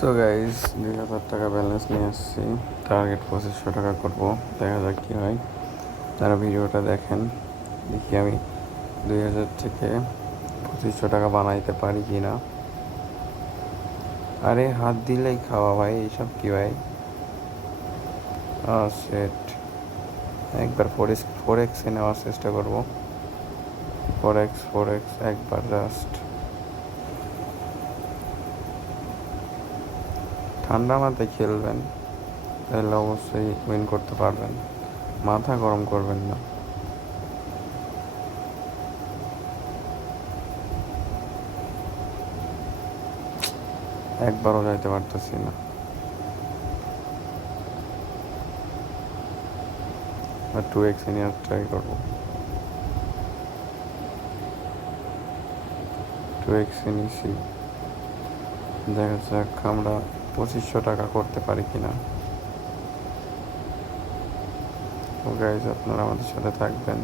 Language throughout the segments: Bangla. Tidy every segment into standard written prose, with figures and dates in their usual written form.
সো গাইজ 2000 টাকা ব্যালেন্স নিয়ে আসছি, টার্গেট 2500 টাকা করবো। দেখা যাক কী হয়। তারা ভিডিওটা দেখেন, দেখি আমি 2000 থেকে 2500 টাকা বানাইতে পারি কি না। আরে হাত দিলেই খাওয়া ভাই, এইসব কি ভাই। সেট একবার 4x নেওয়ার চেষ্টা করবো। 4x একবার জাস্ট ঠান্ডা মাথায় খেলবেন, তাহলে অবশ্যই উইন করতে পারবেন। মাথা গরম করবেন না। একবারও যাইতে পারতেছি না। আর 2x নেওয়ার ট্রাই করবো। 2x নিয়েছি, দেখা যাক আমরা 2500 টাকা করতে পারি কিনা। তো গাইজ, আপনারা আমাদের সাথে থাকবেন,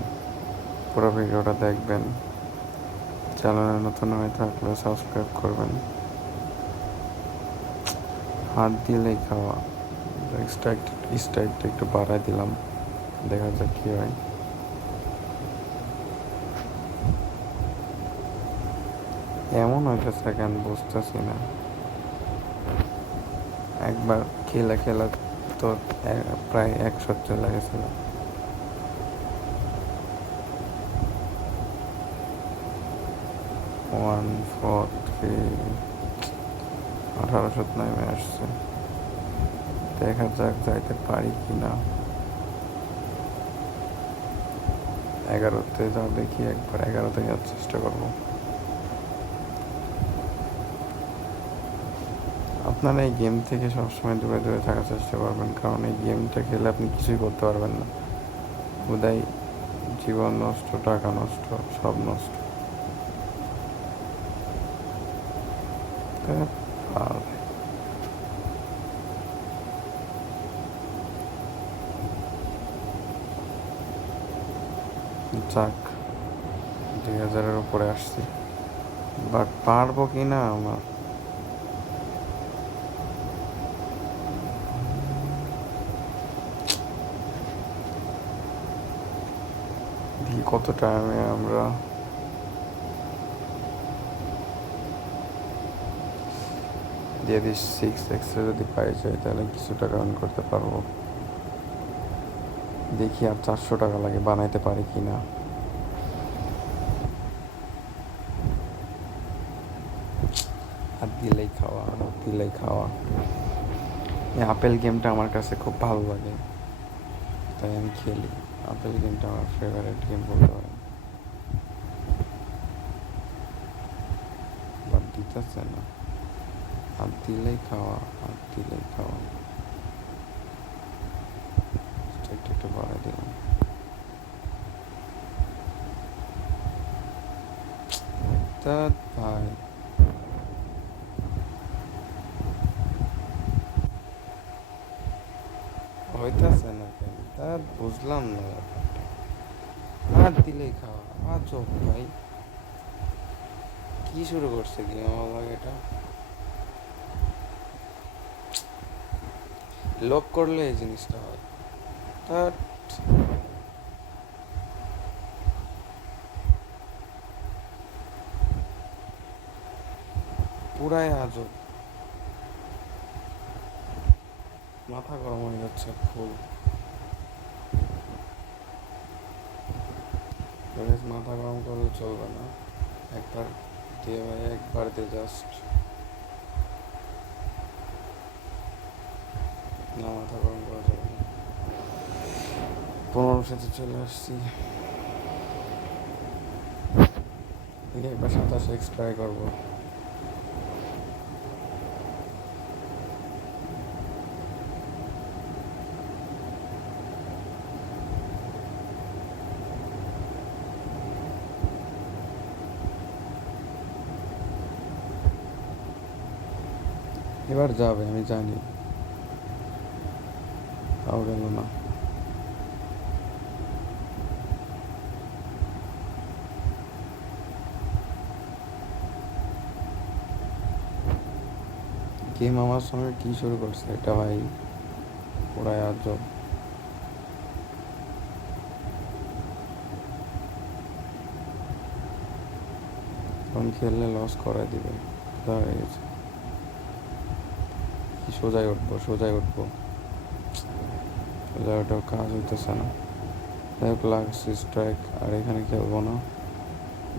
পুরো ভিডিওটা দেখবেন। চ্যানেলে নতুন হয়ে থাকলে সাবস্ক্রাইব করবেন। হাত দিলেই খাওয়া। স্ট্রাইকটা একটু বাড়াই দিলাম, দেখা যাক কী হয়। এমন হইতেছে কেন বুঝতেছি না। একবার খেলা তো প্রায় 100 চলে গেছিল। 1800 নেমে আসছে। দেখা যাক যাইতে পারি কি না। 11তে যাও দেখি, একবার 11তে যাওয়ার চেষ্টা করবো। আপনারা এই গেম থেকে সবসময় দূরে দূরে থাকার চেষ্টা করবেন, কারণ এই গেমটা খেলে আপনি কিছুই করতে পারবেন না। উদয় জীবন নষ্ট, টাকা নষ্ট, সব নষ্ট। যাক, 2000-এর উপরে আসছি, বাট পারবো কি না আমার। দেখি কত টাইমে আমরা যদি 6x যদি পাই যাই, তাহলে কিছু টাকা আর্ন করতে পারবো। দেখি আর 400 টাকা লাগে, বানাইতে পারি কি না। হাত দিলেই খাওয়া, হাত দিলেই খাওয়া। এই আপেল গেমটা আমার কাছে খুব ভালো লাগে, তাই আমি খেলি। আপেল গেমটা আমার ফেভারিট গেম বলতে পারেন। বাট দিতেছে না। হাত দিলেই খাওয়া, হাত দিলেই খাওয়া। একটু বাড়াই দিলাম। তা ভাই, হইতাছে না কেন, তা বুঝলাম না ব্যাপারটা। হাত দিলেই খাওয়া, আজব ভাই। কি শুরু করছে কি আমার লাগে এটা। লক করলে এই জিনিসটা হয়। তা পুরাই আজব, মাথা গরম হয়ে যাচ্ছে ফুল। মাথা গরম করলে চলবে না। একবার দিয়ে ভাই, একবার দিয়ে জাস্ট না, মাথা গরম করা যাবে না। 1500-তে চলে আসছি। দেখি একবার 27x ট্রাই করবো। এবার যাবে, আমি জানি। তাও গেল না। গেম আমার সঙ্গে কী শুরু করছে এটা ভাই, পুরাই আজব। এখন খেললে লস করাই দিবে, হয়ে গেছে। কি সোজাই উঠবো, সোজাই উঠবো, সোজাই ওঠার কাজ হইতেছে না। দেখ লাস্ট স্ট্রাইক, আর এখানে খেলবো না,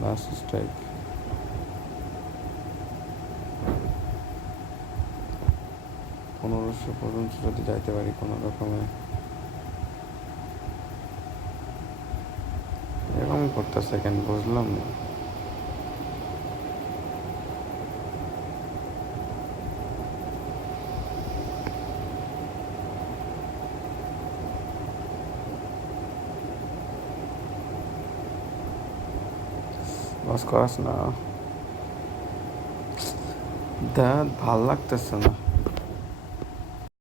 লাস্ট স্ট্রাইক। 1500 পর্যন্ত যদি যাইতে পারি কোনো রকমে। এরকম করতেছে কেন বুঝলাম না। লস করাস না, দেখ ভাল লাগতেছে না।